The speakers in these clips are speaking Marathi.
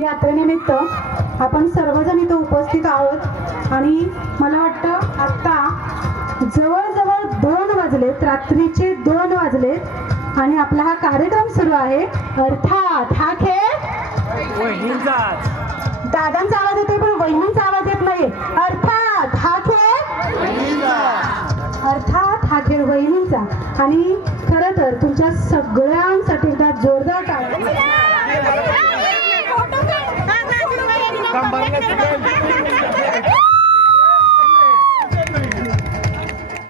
यात्रेनिमित्त आपण सर्वजण इथं उपस्थित आहोत आणि मला वाटतं आत्ता जवळजवळ 2 वाजलेत, रात्रीचे 2 वाजलेत आणि आपला हा कार्यक्रम सुरू आहे। अर्थात हा खेळ वहिनींचाच, दादांचा आवाज येतोय पण वहिनींचा आवाज येत नाही। अर्थात हा खेळ वहिनींचा आणि खरं तर तुमच्या सगळ्यांसाठी एकदा जोरदार टाळ्या।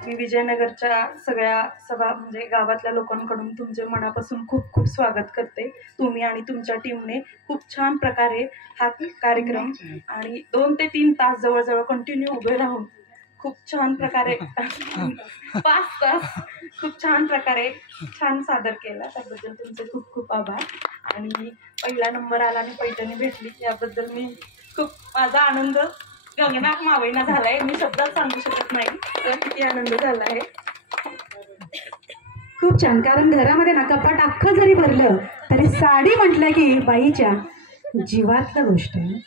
मी विजयनगरच्या सगळ्या सभा म्हणजे गावातल्या लोकांकडून तुमचे मनापासून खूप खूप स्वागत करते। तुम्ही आणि तुमच्या टीमने खूप छान प्रकारे हा कार्यक्रम आणि 2 ते 3 तास जवळजवळ कंटिन्यू उभे राहून खूप छान प्रकारे 5 तास खूप छान प्रकारे छान सादर केला, त्याबद्दल तुमचे खूप खूप आभार। आणि पहिला नंबर आला आणि पैठणी भेटली याबद्दल मी खूप, माझा आनंद गगनात मावेना झालाय, मी शब्दात सांगू शकत नाही तर किती आनंद झाला आहे। खूप छान, कारण घरामध्ये ना कपाट अख्खं जरी भरलं तरी साडी म्हटलं की बाईच्या जीवातलं गोष्ट आहे।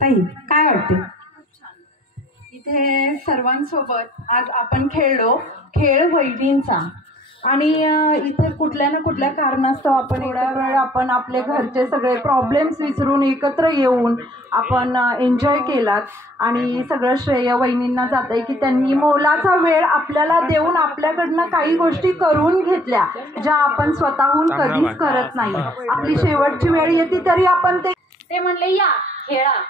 ताई काय वाटते? इथे सर्वांसोबत आज आपण खेळलो खेळ वहिनींचा आणि इथे कुठल्या ना कुठल्या कारणास्तव आपण एवढा वेळ आपण आपले घरचे सगळे प्रॉब्लेम्स विसरून एकत्र येऊन आपण एन्जॉय केलात आणि सगळं श्रेय वहिनींना जात आहे की त्यांनी मोलाचा वेळ आपल्याला देऊन आपल्याकडनं काही गोष्टी करून घेतल्या ज्या आपण स्वतःहून कधीच करत नाही। आपली शेवटची वेळ येते तरी आपण ते म्हणले या खेळा,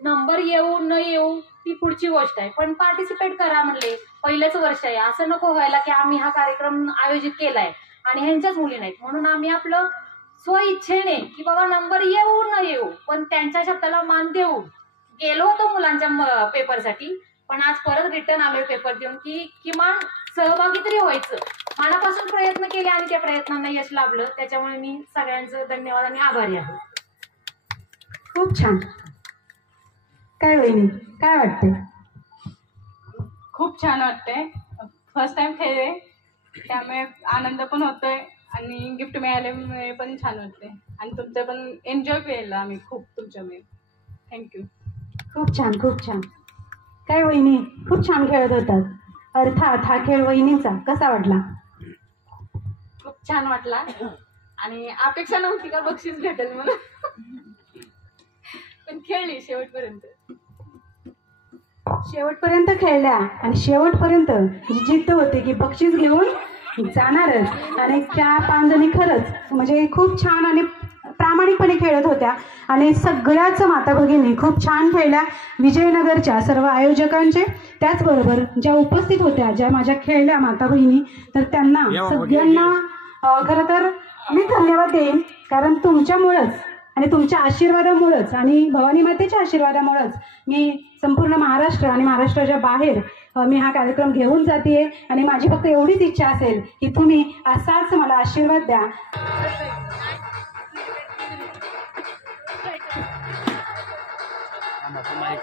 नंबर येऊ न येऊ ती पुढची गोष्ट आहे, पण पार्टिसिपेट करा म्हणले, पहिलंच वर्ष आहे, असं नको व्हायला की आम्ही हा कार्यक्रम आयोजित केलाय आणि ह्यांच्याच मुली नाहीत म्हणून आम्ही आपलं स्वइच्छेने की बाबा नंबर येऊ न येऊ पण त्यांच्या शब्दाला मान देऊ गेलो होतो मुलांच्या पेपरसाठी, पण आज परत रिटर्न आलोय पेपर देऊन की किमान सहभागी तरी व्हायचं। मनापासून प्रयत्न केले आणि त्या प्रयत्नांना यश लाभलं, त्याच्यामुळे मी सगळ्यांचं धन्यवाद आणि आभारी आहे। खूप छान। काय वहिनी काय वाटते? खूप छान वाटतंय, फर्स्ट टाइम खेळले त्यामुळे आनंद पण होतोय आणि गिफ्ट मिळाल्यामुळे पण छान वाटतंय आणि तुमचं पण एन्जॉय केलं आम्ही खूप तुमच्यामुळे। थँक्यू। खूप छान खूप छान। काय वहिनी खूप छान खेळत होतात। अर्थात हा खेळ वहिनींचा कसा वाटला? खूप छान वाटला आणि अपेक्षा नव्हती का बक्षीस भेटेल म्हणून पण खेळली शेवटपर्यंत खेळल्या आणि शेवटपर्यंत जी जिद्द होती की बक्षीस घेऊन जाणारच आणि त्या 5 जणी खरंच म्हणजे खूप छान आणि प्रामाणिकपणे खेळत होत्या आणि सगळ्याच माता भगिनी खूप छान खेळल्या। विजयनगरच्या सर्व आयोजकांचे त्याचबरोबर ज्या उपस्थित होत्या ज्या माझ्या खेळल्या माता भगिनी, तर त्यांना सगळ्यांना खरं तर मी धन्यवाद देईन, कारण तुमच्यामुळंच आणि तुमच्या आशीर्वादामुळंच आणि भवानी मातेच्या आशीर्वादामुळंच मी संपूर्ण महाराष्ट्र आणि महाराष्ट्राच्या बाहेर मी हा कार्यक्रम घेऊन जाते आणि माझी फक्त एवढीच इच्छा असेल की तुम्ही असाच मला आशीर्वाद द्या। आम्हाला